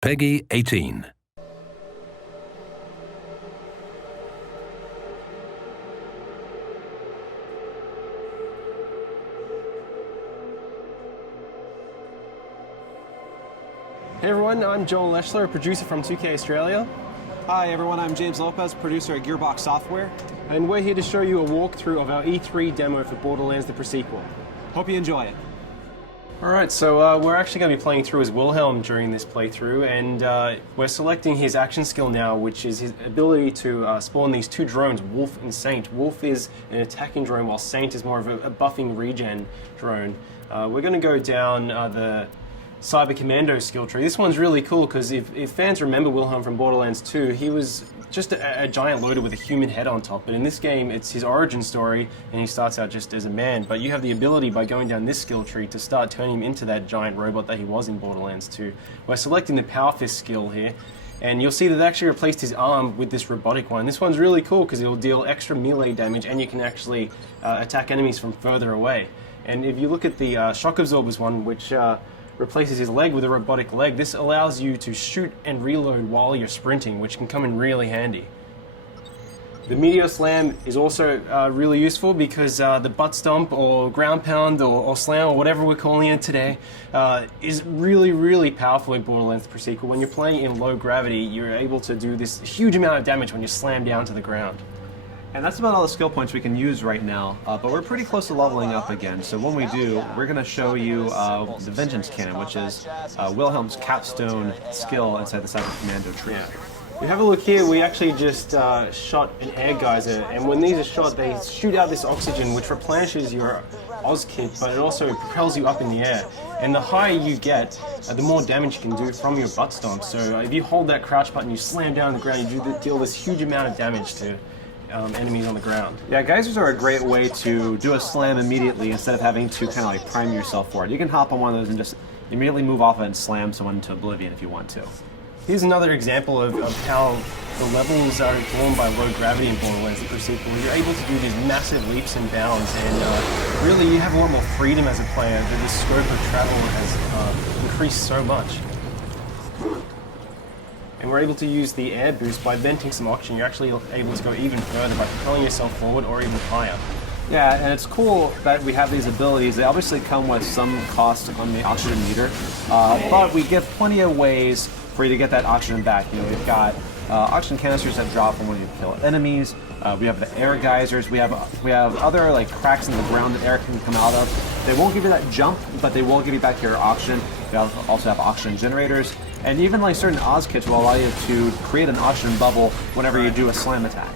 Peggy 18. Hey everyone, I'm Joel Leschler, a producer from 2K Australia. Hi everyone, I'm James Lopez, producer at Gearbox Software. And we're here to show you a walkthrough of our E3 demo for Borderlands the Pre-Sequel. Hope you enjoy it. Alright, so we're actually going to be playing through as Wilhelm during this playthrough, and we're selecting his action skill now, which is his ability to spawn these two drones, Wolf and Saint. Wolf is an attacking drone, while Saint is more of a buffing regen drone. We're going to go down the Cyber Commando skill tree. This one's really cool because if fans remember Wilhelm from Borderlands 2, he was just a giant loader with a human head on top. But in this game, it's his origin story, and he starts out just as a man. But you have the ability by going down this skill tree to start turning him into that giant robot that he was in Borderlands 2. We're selecting the Power Fist skill here, and you'll see that they actually replaced his arm with this robotic one. This one's really cool because it will deal extra melee damage, and you can actually attack enemies from further away. And if you look at the Shock Absorbers one, which replaces his leg with a robotic leg, this allows you to shoot and reload while you're sprinting, which can come in really handy. The Meteor Slam is also really useful because the butt stomp or ground pound or slam or whatever we're calling it today is really, really powerful in Borderlands Pre-Sequel. When you're playing in low gravity, you're able to do this huge amount of damage when you slam down to the ground. And that's about all the skill points we can use right now, but we're pretty close to leveling up again. So when we do, we're going to show you the Vengeance Cannon, which is Wilhelm's capstone skill inside the Cyber Commando tree. Yeah. We have a look here, we actually just shot an air geyser, and when these are shot, they shoot out this oxygen which replenishes your Oz kit, but it also propels you up in the air. And the higher you get, the more damage you can do from your butt stomp. So if you hold that crouch button, you slam down on the ground, you deal this huge amount of damage to enemies on the ground. Yeah, geysers are a great way to do a slam immediately instead of having to kind of like prime yourself for it. You can hop on one of those and just immediately move off it and slam someone into oblivion if you want to. Here's another example of how the levels are drawn by low gravity in Borderlands the Pre-Sequel. You're able to do these massive leaps and bounds, and really you have a lot more freedom as a player. The scope of travel has increased so much. And we're able to use the air boost by venting some oxygen. You're actually able to go even further by propelling yourself forward or even higher. Yeah, and it's cool that we have these abilities. They obviously come with some cost on the oxygen meter, but we give plenty of ways for you to get that oxygen back. You know, we've got oxygen canisters that drop from when you kill enemies. We have the air geysers. We have other like cracks in the ground that air can come out of. They won't give you that jump, but they will give you back your oxygen. We also have oxygen generators. And even like certain Oz kits will allow you to create an oxygen bubble whenever you do a slam attack.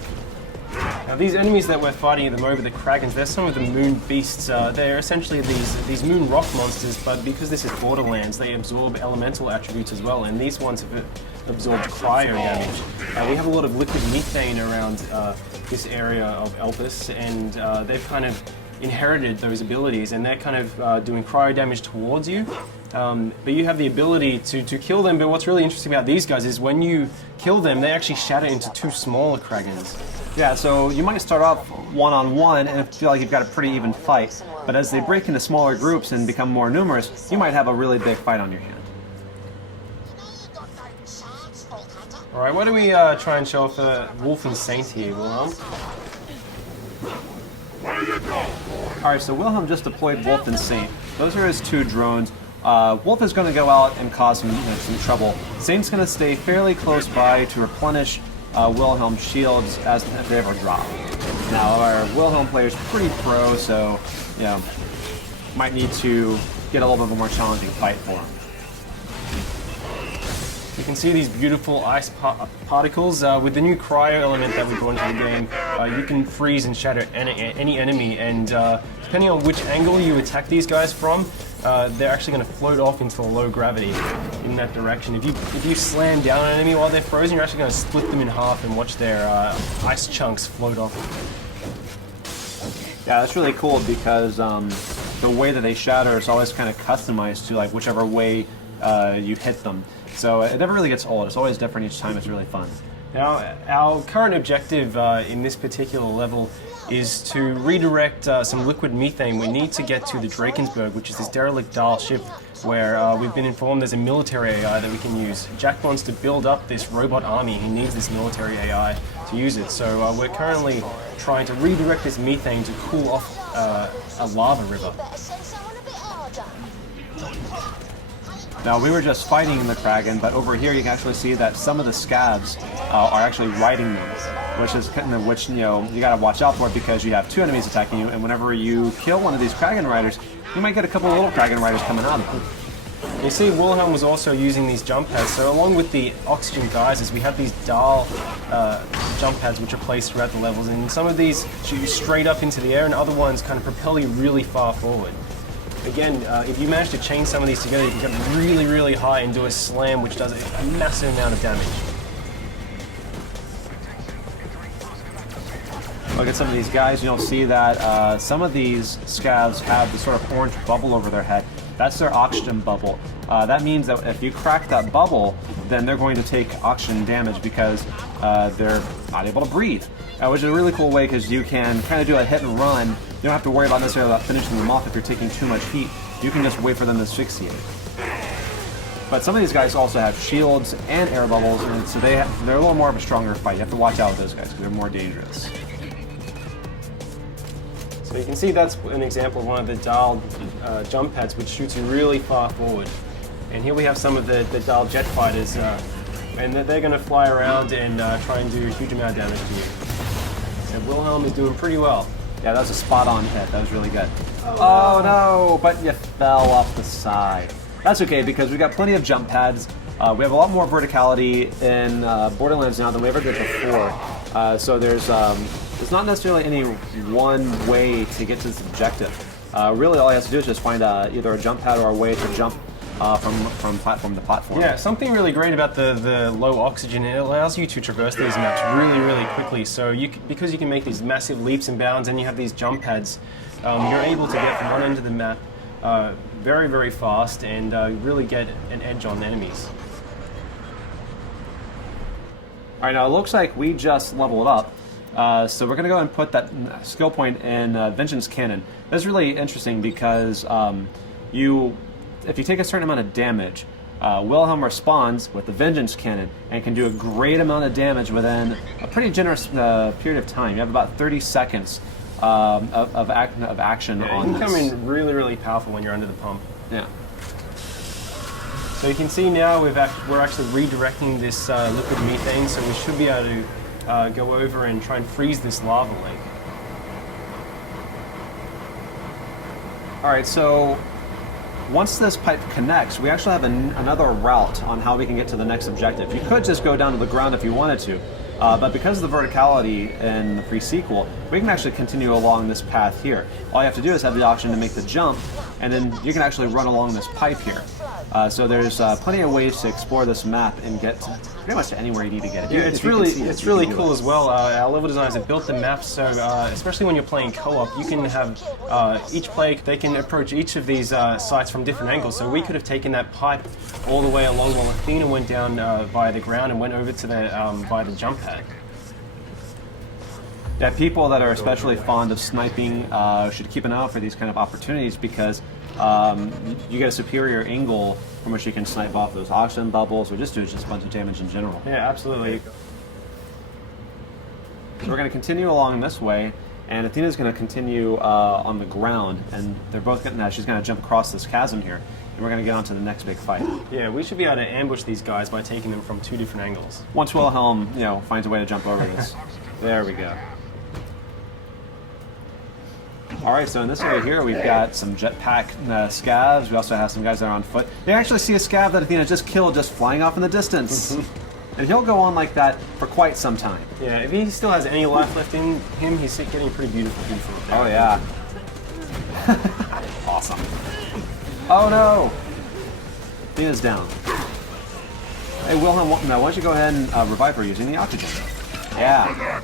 Now these enemies that we're fighting at the moment, the Kragans, they're some of the moon beasts. They're essentially these moon rock monsters, but because this is Borderlands, they absorb elemental attributes as well, and these ones have absorbed cryo damage. We have a lot of liquid methane around this area of Elpis, and they've kind of inherited those abilities, and they're kind of doing cryo damage towards you. But you have the ability to kill them, but what's really interesting about these guys is when you kill them, they actually shatter into two smaller Kragans. Yeah, so you might start off one-on-one and feel like you've got a pretty even fight, but as they break into smaller groups and become more numerous, you might have a really big fight on your hand. Alright, why don't we try and show off Wolf and Saint here, Wilhelm? Alright, so Wilhelm just deployed Wolf and Saint. Those are his two drones. Wolf is going to go out and cause some trouble. Saint's going to stay fairly close by to replenish Wilhelm's shields as they ever drop. Now, our Wilhelm player is pretty pro, so you know, might need to get a little bit of a more challenging fight for him. You can see these beautiful ice particles. With the new cryo element that we brought into the game, you can freeze and shatter any enemy, and depending on which angle you attack these guys from, they're actually going to float off into low gravity in that direction. If you slam down an enemy while they're frozen, you're actually going to split them in half and watch their ice chunks float off. Yeah, that's really cool because the way that they shatter is always kind of customized to like whichever way you hit them. So it never really gets old. It's always different each time. It's really fun. Now, our current objective in this particular level is to redirect some liquid methane. We need to get to the Drakensberg, which is this derelict Dahl ship, where we've been informed there's a military AI that we can use. Jack wants to build up this robot army. He needs this military AI to use it. So we're currently trying to redirect this methane to cool off a lava river. Now, we were just fighting in the Kraken, but over here you can actually see that some of the scavs are actually riding them, which you know, you gotta watch out for because you have two enemies attacking you, and whenever you kill one of these Kraken riders, you might get a couple of little Kraken riders coming out of them. You see, Wilhelm was also using these jump pads, so along with the oxygen geysers, we have these Dahl jump pads which are placed throughout the levels, and some of these shoot you straight up into the air, and other ones kind of propel you really far forward. Again, if you manage to chain some of these together, you can get really, really high and do a slam which does a massive amount of damage. Look at some of these guys, you'll see that some of these scavs have this sort of orange bubble over their head. That's their oxygen bubble. That means that if you crack that bubble, then they're going to take oxygen damage because they're not able to breathe. Which is a really cool way because you can kind of do a hit and run. You don't have to worry about necessarily about finishing them off if you're taking too much heat. You can just wait for them to asphyxiate. But some of these guys also have shields and air bubbles, and so they're a little more of a stronger fight. You have to watch out with those guys because they're more dangerous. So you can see that's an example of one of the Dahl jump pads which shoots you really far forward. And here we have some of the Dahl jet fighters, and they're going to fly around and try and do a huge amount of damage to you. And Wilhelm is doing pretty well. Yeah, that was a spot-on hit. That was really good. Oh no, but you fell off the side. That's okay because we got plenty of jump pads. We have a lot more verticality in Borderlands now than we ever did before. So there's not necessarily any one way to get to this objective. Really, all he has to do is just find either a jump pad or a way to jump from platform to platform. Yeah, something really great about the low oxygen, it allows you to traverse these maps really, really quickly. So because you can make these massive leaps and bounds and you have these jump pads, you're able to get from one end of the map very, very fast and really get an edge on enemies. All right, now it looks like we just leveled up. So we're going to go and put that skill point in Vengeance Cannon. That's really interesting because if you take a certain amount of damage, Wilhelm responds with the Vengeance Cannon and can do a great amount of damage within a pretty generous period of time. You have about 30 seconds of action on this. It can come in really, really powerful when you're under the pump. Yeah. So you can see now we're actually redirecting this liquid methane, so we should be able to go over and try and freeze this lava lake. All right, so once this pipe connects, we actually have another route on how we can get to the next objective. You could just go down to the ground if you wanted to, but because of the verticality in the pre-sequel, we can actually continue along this path here. All you have to do is have the option to make the jump, and then you can actually run along this pipe here. So there's plenty of ways to explore this map and get to pretty much anywhere you need to get. Yeah, it's really cool as well. Our level designers have built the map so, especially when you're playing co-op, you can have each player, they can approach each of these sites from different angles. So we could have taken that pipe all the way along while Athena went down via the ground and went over to the via the jump pad. Yeah, people that are especially fond of sniping should keep an eye out for these kind of opportunities because you get a superior angle from which you can snipe off those oxygen bubbles or just do just a bunch of damage in general. Yeah, absolutely. So we're going to continue along this way, and Athena's going to continue on the ground, and they're both getting that. She's going to jump across this chasm here, and we're going to get on to the next big fight. Yeah, we should be able to ambush these guys by taking them from two different angles. Once Wilhelm, finds a way to jump over this. There we go. All right, so in this area here, we've got some jetpack scavs. We also have some guys that are on foot. They actually see a scav that Athena just killed just flying off in the distance. And he'll go on like that for quite some time. Yeah, if he still has any life left in him, he's getting pretty beautiful. Oh, yeah. Awesome. Oh, no. Athena's down. Hey, Wilhelm, why don't you go ahead and revive her using the oxygen? Yeah.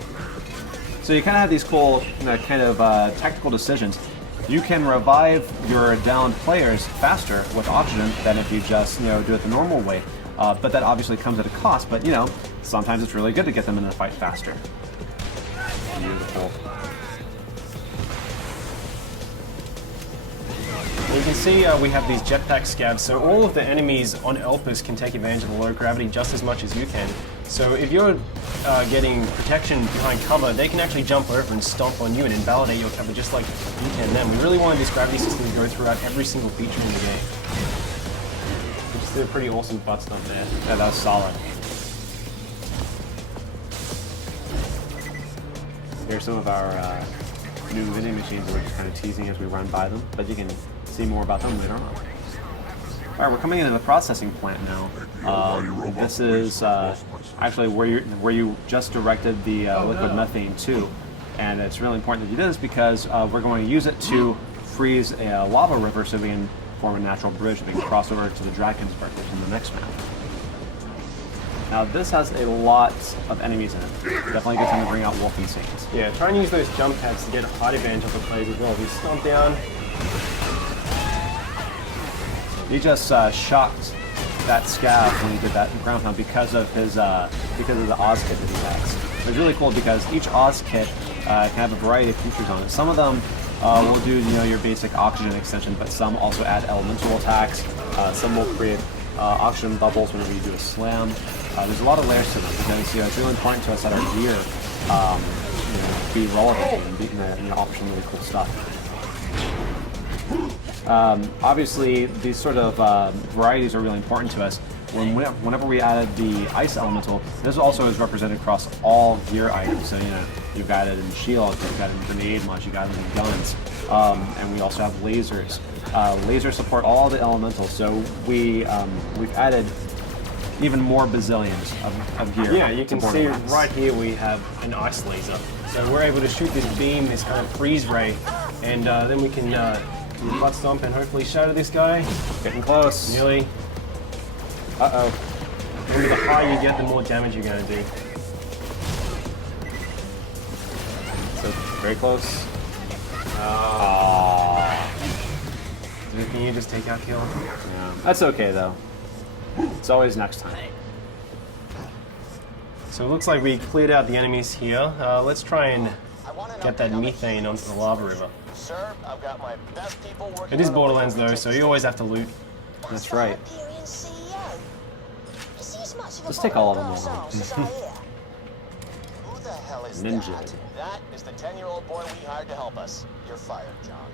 So you kind of have these cool tactical decisions. You can revive your downed players faster with oxygen than if you just do it the normal way. But that obviously comes at a cost. But sometimes it's really good to get them in the fight faster. Beautiful. And you can see we have these jetpack scabs, so all of the enemies on Elpis can take advantage of the low gravity just as much as you can. So if you're getting protection behind cover, they can actually jump over and stomp on you and invalidate your cover just like you can them. We really wanted this gravity system to go throughout every single feature in the game. We just did a pretty awesome butt stomp there. Yeah, that was solid. Here's some of our new vending machines that we're just kind of teasing as we run by them, but you can see more about them later on. All right, we're coming into the processing plant now. This is actually where you just directed the liquid methane to, and it's really important that you do this because we're going to use it to freeze a lava river so we can form a natural bridge that we can cross over to the Drakensberg, which is in the next map. Now this has a lot of enemies in it. Definitely a good time to bring out Wolf and Saint. Yeah, try and use those jump pads to get a height advantage of the players as well. If you stomp down. He just shocked that scab when he did that ground pound because of his because of the Oz kit that he has. It's really cool because each Oz kit can have a variety of features on it. Some of them will do your basic oxygen extension, but some also add elemental attacks. Some will create oxygen bubbles whenever you do a slam. There's a lot of layers to them because it's really important to us that our gear be relevant and offer some really cool stuff. Obviously, these sort of varieties are really important to us. Whenever we added the ice elemental, this also is represented across all gear items. So you've got it in shields, you've got it in grenade launch, you've got it in guns, and we also have lasers. Lasers support all the elementals, so we've added even more bazillions of gear. Yeah, you can see right here we have an ice laser. So we're able to shoot this beam, this kind of freeze ray, and then we can butt stomp and hopefully shatter this guy. Getting close. Nearly. Uh-oh. Remember, the higher you get, the more damage you're going to do. So, very close. Can you just take out kill? Yeah. That's okay, though. It's always next time. So it looks like we cleared out the enemies here. Let's try and get that methane onto the lava river. Sir, I've got my best people working. It is Borderlands though, so you always have to loot. That's right. Let's take all of them over. Who the hell is Ninja. that? That is the 10-year-old boy we hired to help us. You're fired, John.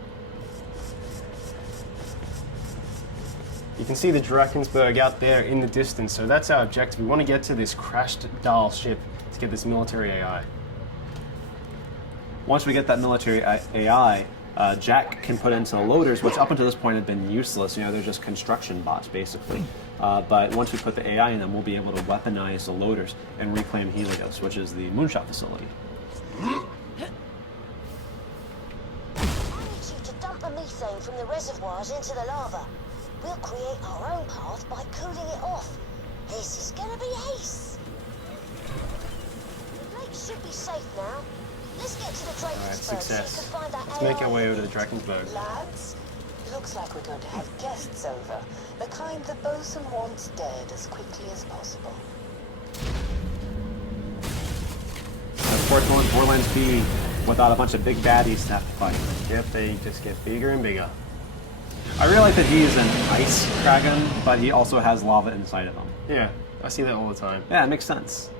You can see the Drakensberg out there in the distance, so that's our objective. We want to get to this crashed Dahl ship to get this military AI. Once we get that military AI, Jack can put into the loaders, which up until this point have been useless. They're just construction bots, basically. But once we put the AI in them, we'll be able to weaponize the loaders and reclaim Helios, which is the moonshot facility. I need you to dump the methane from the reservoirs into the lava. We'll create our own path by cooling it off. This is gonna be ace. The lake should be safe now. Let's get to the Drakensberg so you success. can find that Let's make AI. our way over to the Drakensberg. Lads, looks like we're going to have guests over. The kind the bosun wants dead as quickly as possible. Of course, won't Borderlands be without a bunch of big baddies to have to fight? Yep, they just get bigger and bigger. I really like that he's an ice dragon, but he also has lava inside of him. Yeah, I see that all the time. Yeah, it makes sense.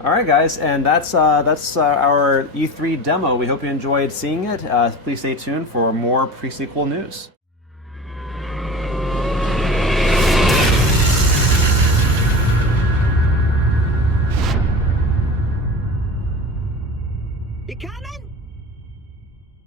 All right, guys, and that's our E3 demo. We hope you enjoyed seeing it. Please stay tuned for more pre-sequel news. You coming?